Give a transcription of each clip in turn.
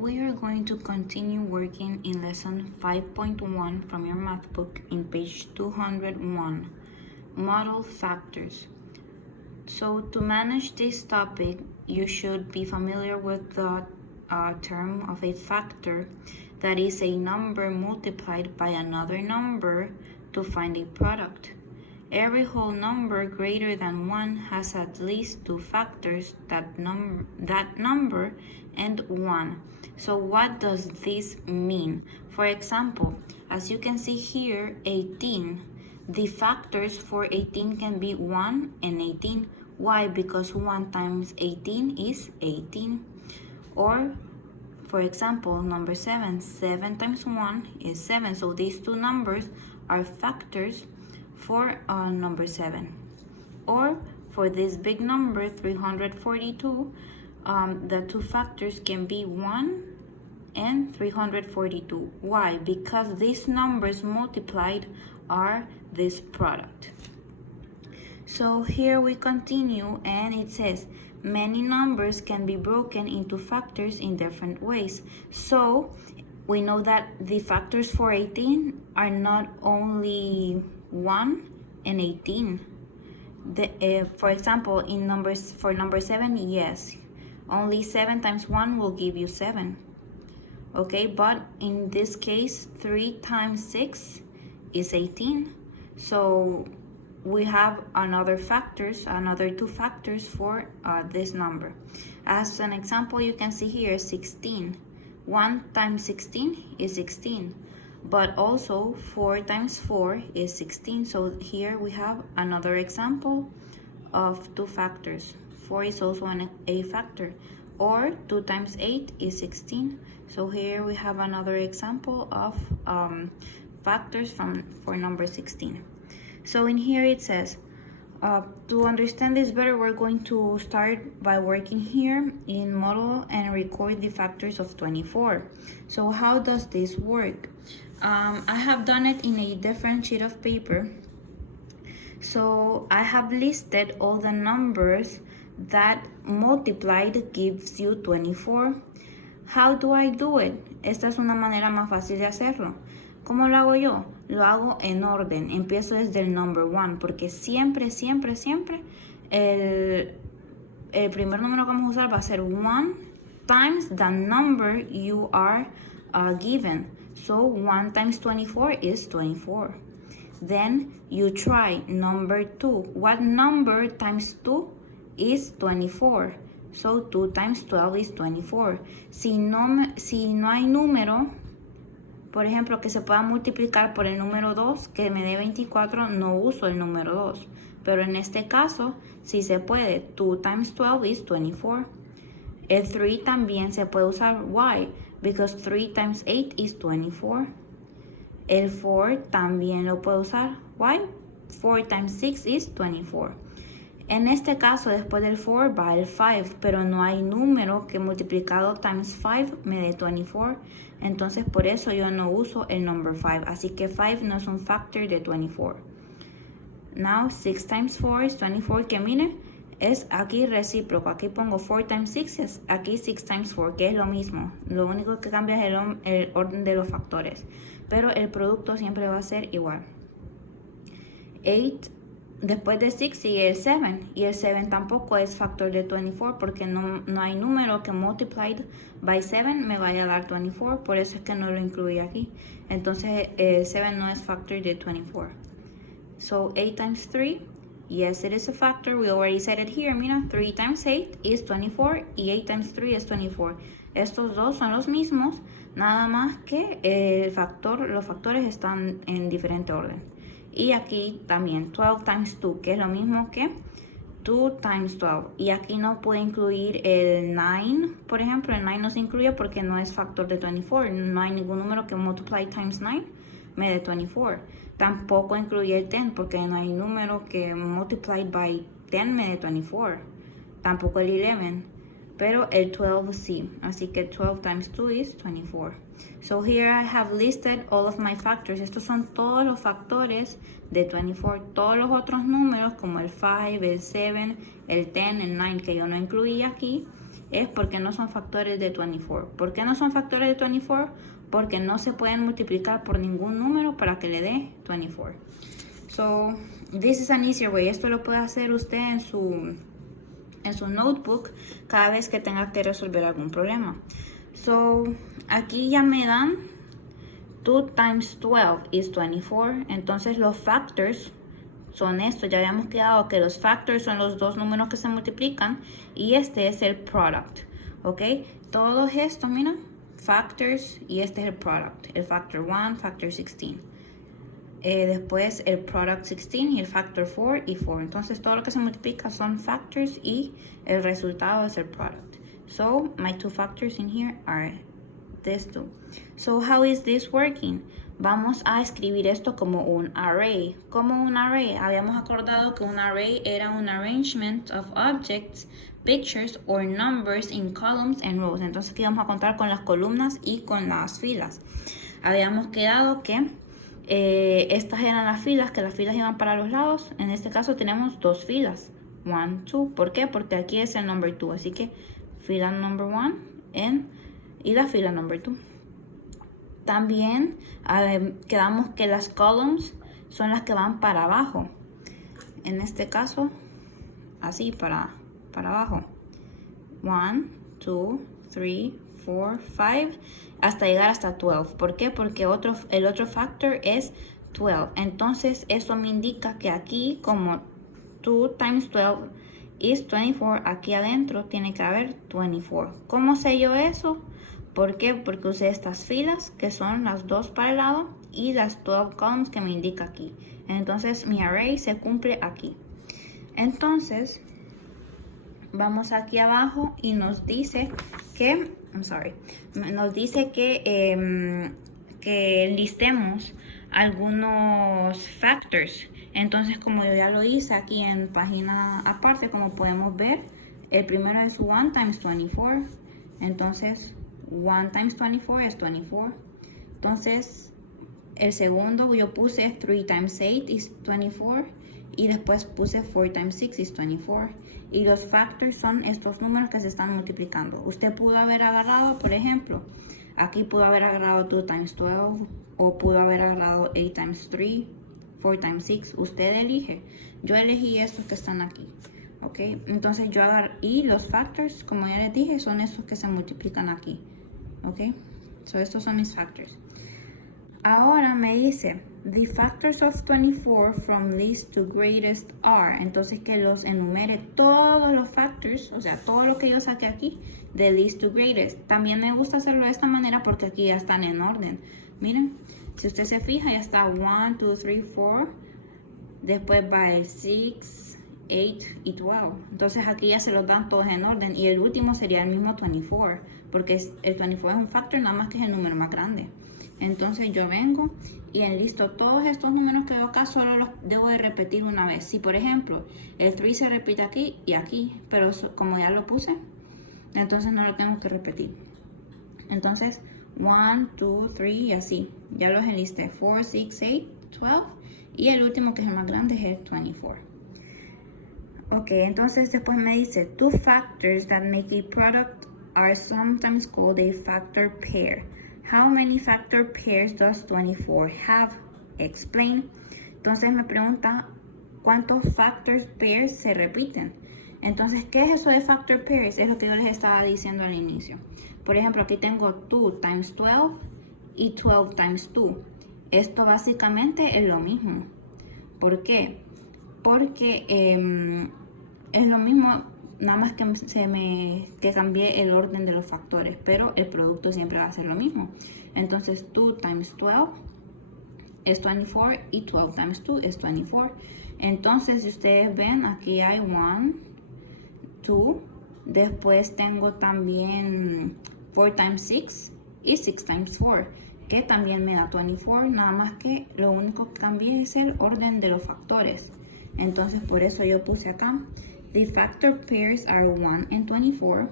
We are going to continue working in lesson 5.1 from your math book in page 201, model factors. So to manage this topic, you should be familiar with the term of a factor, that is a number multiplied by another number to find a product. Every whole number greater than 1 has at least two factors, that number and 1. So what does this mean? For example, as you can see here, 18. The factors for 18 can be 1 and 18. Why? Because 1 times 18 is 18. Or, for example, number 7. 7 times 1 is 7. So these two numbers are factors for number 7. Or for this big number 342, the two factors can be 1 and 342. Why? Because these numbers multiplied are this product. So here we continue, and it says many numbers can be broken into factors in different ways. So we know that the factors for 18 are not only 1 and 18. For example, for number 7, yes, only 7 times 1 will give you 7. Okay, but in this case, 3 times 6 is 18. So we have another two factors for this number. As an example, you can see here 16. 1 times 16 is 16. But also 4 times 4 is 16. So here we have another example of two factors. 4 is also a factor. Or 2 times 8 is 16. So here we have another example of factors for number 16. So in here it says, to understand this better, we're going to start by working here in model and record the factors of 24. So how does this work? I have done it in a different sheet of paper. So I have listed all the numbers that multiplied gives you 24. How do I do it? Esta es una manera más fácil de hacerlo. ¿Cómo lo hago yo? Lo hago en orden. Empiezo desde el number 1, porque siempre el primer número que vamos a usar va a ser 1 times the number you are given. So 1 times 24 is 24. Then you try number 2. What number times 2 is 24? So 2 times 12 is 24. Si no hay número, por ejemplo, que se pueda multiplicar por el número 2, que me dé 24, no uso el número 2. Pero en este caso, sí se puede. 2 times 12 is 24. El 3 también se puede usar. Why? Because 3 times 8 is 24. El 4 también lo puedo usar. Why? 4 times 6 is 24. En este caso, después del 4 va el 5, pero no hay número que multiplicado times 5 me dé 24. Entonces, por eso yo no uso el number 5. Así que 5 no es un factor de 24. Now, 6 times 4 is 24, que mire, es aquí recíproco. Aquí pongo 4 times 6, aquí 6 times 4, que es lo mismo. Lo único que cambia es el orden de los factores. Pero el producto siempre va a ser igual. 8, después de 6 sigue el 7. Y el 7 tampoco es factor de 24 porque no hay número que multiplied by 7 me vaya a dar 24. Por eso es que no lo incluí aquí. Entonces el 7 no es factor de 24. So 8 times 3. Yes, it is a factor. We already said it here. Mira, 3 times 8 is 24 y 8 times 3 es 24. Estos dos son los mismos, nada más que los factores están en diferente orden. Y aquí también 12 times 2, que es lo mismo que 2 times 12. Y aquí no puede incluir el 9, por ejemplo. El 9 no se incluye porque no es factor de 24. No hay ningún número que multiply times 9 me dé 24. Tampoco incluye el 10 porque no hay número que multiplied by 10 me dé 24. Tampoco el 11. Pero el 12 sí. Así que 12 times 2 is 24. So here I have listed all of my factors. Estos son todos los factores de 24. Todos los otros números como el 5, el 7, el 10, el 9 que yo no incluí aquí es porque no son factores de 24. ¿Por qué no son factores de 24? Porque no se pueden multiplicar por ningún número para que le dé 24. So, this is an easier way. Esto lo puede hacer usted en su notebook cada vez que tenga que resolver algún problema. So, aquí ya me dan 2 times 12 is 24. Entonces los factors son estos. Ya habíamos quedado que los factors son los dos números que se multiplican y este es el product. ¿Ok? Todo esto, mira, factors, y este es el product. El factor 1, factor 16. Después el product 16 y el factor 4 y 4. Entonces todo lo que se multiplica son factors y el resultado es el product. So my two factors in here are these two. So how is this working? Vamos a escribir esto como un array. Como un array, habíamos acordado que un array era un arrangement of objects, pictures or numbers in columns and rows. Entonces aquí vamos a contar con las columnas y con las filas. Habíamos quedado que estas eran las filas, que las filas iban para los lados. En este caso tenemos dos filas, 1, 2. ¿Por qué? Porque aquí es el number 2, así que fila number 1 y la fila number 2. También quedamos que las columns son las que van para abajo. En este caso, así para abajo. 1, 2, 3, 4, 5, hasta llegar hasta 12. ¿Por qué? Porque el otro factor es 12. Entonces, eso me indica que aquí, como 2 times 12 is 24, aquí adentro tiene que haber 24. ¿Cómo sé yo eso? ¿Por qué? Porque usé estas filas, que son las dos para el lado, y las 12 columns que me indica aquí. Entonces, mi array se cumple aquí. Entonces, vamos aquí abajo y nos dice que, que listemos algunos factors. Entonces, como yo ya lo hice aquí en página aparte, como podemos ver, el primero es 1 times 24. Entonces, 1 times 24 es 24. Entonces, el segundo yo puse 3 times 8 is 24. Y después puse 4 times 6 is 24. Y los factors son estos números que se están multiplicando. Usted pudo haber agarrado, por ejemplo, aquí pudo haber agarrado 2 times 12. O pudo haber agarrado 8 times 3, 4 times 6. Usted elige. Yo elegí estos que están aquí. ¿Ok? Entonces yo agarro. Y los factors, como ya les dije, son estos que se multiplican aquí. ¿Ok? So estos son mis factors. Ahora me dice, the factors of 24 from least to greatest are. Entonces que los enumere todos los factors, o sea, todo lo que yo saqué aquí, de least to greatest. También me gusta hacerlo de esta manera porque aquí ya están en orden. Miren, si usted se fija, ya está 1, 2, 3, 4. Después va el 6, 8 y 12. Entonces aquí ya se los dan todos en orden. Y el último sería el mismo 24. Porque el 24 es un factor, nada más que es el número más grande. Entonces yo vengo y enlisto todos estos números que veo acá, solo los debo de repetir una vez. Si por ejemplo el 3 se repite aquí y aquí, pero como ya lo puse, entonces no lo tengo que repetir. Entonces 1, 2, 3 y así. Ya los enlisté. 4, 6, 8, 12. Y el último, que es el más grande, es el 24. Ok, entonces después me dice, two factors that make a product are sometimes called a factor pair. How many factor pairs does 24 have? Explain. Entonces me pregunta, ¿cuántos factor pairs se repiten? Entonces, ¿qué es eso de factor pairs? Es lo que yo les estaba diciendo al inicio. Por ejemplo, aquí tengo 2 times 12 y 12 times 2. Esto básicamente es lo mismo. ¿Por qué? Porque es lo mismo, nada más que cambié el orden de los factores, pero el producto siempre va a ser lo mismo. Entonces 2 times 12 es 24 y 12 times 2 es 24. Entonces, si ustedes ven, aquí hay 1, 2, después tengo también 4 times 6 y 6 times 4, que también me da 24, nada más que lo único que cambié es el orden de los factores. Entonces, por eso yo puse acá, the factor pairs are 1 and 24,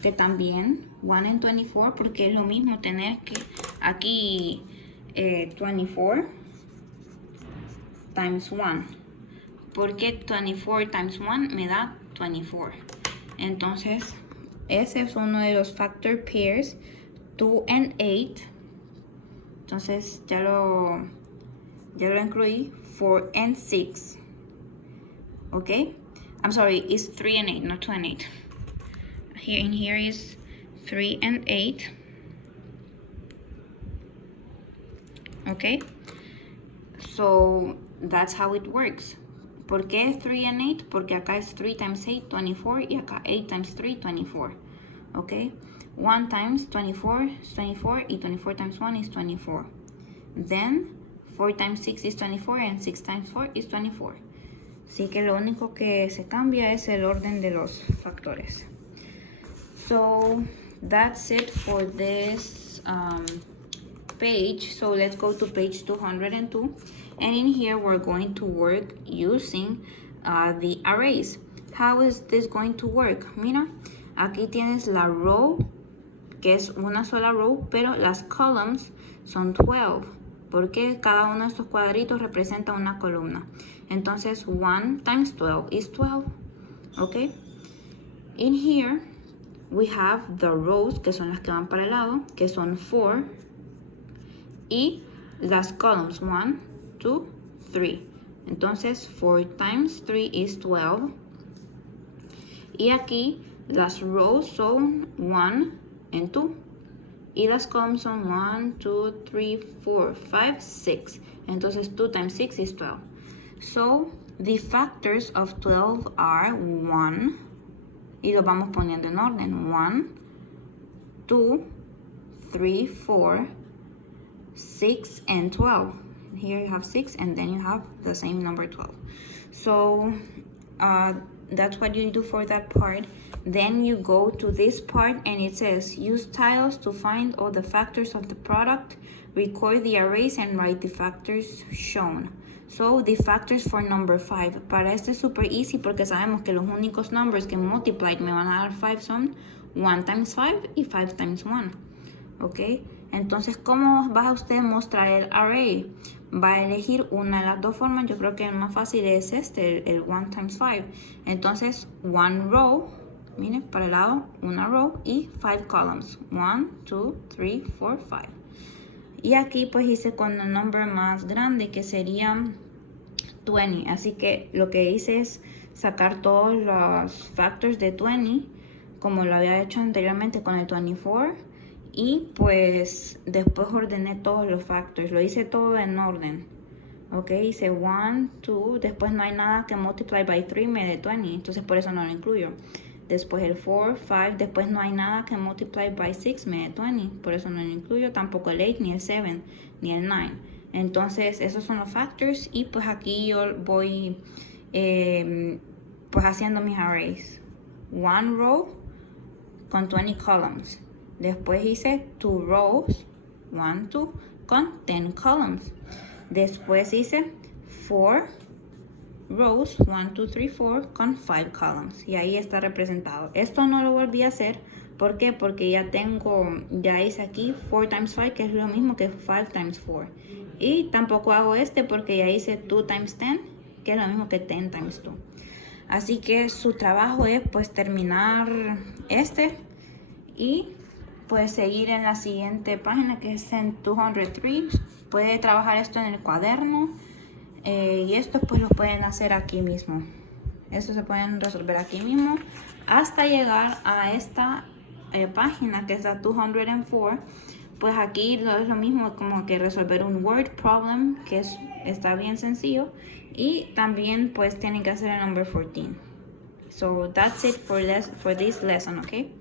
que también 1 and 24, porque es lo mismo tener que aquí 24 times 1, porque 24 times 1 me da 24. Entonces ese es uno de los factor pairs, 2 and 8. Entonces ya lo incluí. 4 and 6. Okay, I'm sorry, it's 3 and 8, not 2 and 8. Here is 3 and 8. Okay, so that's how it works. ¿Por qué 3 and 8? Porque acá es 3 times 8, 24, y acá 8 times 3, 24. Okay, 1 times 24 is 24, y 24 times 1 is 24. Then 4 times 6 is 24, and 6 times 4 is 24. Así que lo único que se cambia es el orden de los factores. So that's it for this page. So let's go to page 202, and in here we're going to work using the arrays. How is this going to work? Mira, aquí tienes la row, que es una sola row, pero las columns son 12, porque cada uno de estos cuadritos representa una columna. Entonces 1 times 12 is 12. Okay, in here we have the rows, que son las que van para el lado, que son 4, y las columns 1, 2, 3. Entonces 4 times 3 is 12. Y aquí las rows son 1 and 2. Y las columns son 1, 2, 3, 4, 5, 6. Entonces 2 times 6 is 12. So the factors of 12 are 1. Y lo vamos poniendo en orden. 1, 2, 3, 4, 6, and 12. Here you have 6, and then you have the same number 12. So that's what you do for that part. Then you go to this part, and it says use tiles to find all the factors of the product, record the arrays, and write the factors shown. So the factors for number 5. Para este es super easy porque sabemos que los únicos numbers que multiplied me van a dar 5 son 1 times 5 y 5 times 1. Ok, entonces ¿cómo va a usted mostrar el array? Va a elegir una de las dos formas. Yo creo que el más fácil es este, el 1 times 5. Entonces, one row, miren, para el lado, una row y 5 columns. 1, 2, 3, 4, 5. Y aquí pues hice con el number más grande, que sería 20. Así que lo que hice es sacar todos los factors de 20, como lo había hecho anteriormente con el 24. Y pues después ordené todos los factors, lo hice todo en orden. Ok, hice 1, 2, después no hay nada que multiply by 3 me dé 20, entonces por eso no lo incluyo. Después el 4, 5, después no hay nada que multiply by 6 me dé 20, por eso no lo incluyo. Tampoco el 8, ni el 7, ni el 9. Entonces esos son los factors, y pues aquí yo voy pues haciendo mis arrays. One row con 20 columns. Después hice 2 rows, 1, 2, con 10 columns. Después hice 4 rows, 1, 2, 3, 4, con 5 columns. Y ahí está representado. Esto no lo volví a hacer. ¿Por qué? Porque ya hice aquí 4 times 5, que es lo mismo que 5 times 4. Y tampoco hago este porque ya hice 2 times 10, que es lo mismo que 10 times 2. Así que su trabajo es pues terminar este y puede seguir en la siguiente página, que es en 203. Puede trabajar esto en el cuaderno, y esto pues lo pueden hacer aquí mismo. Esto se pueden resolver aquí mismo hasta llegar a esta página, que es la 204. Pues aquí es lo mismo, como que resolver un word problem, que está bien sencillo. Y también pues tienen que hacer el number 14. So that's it for this lesson, okay?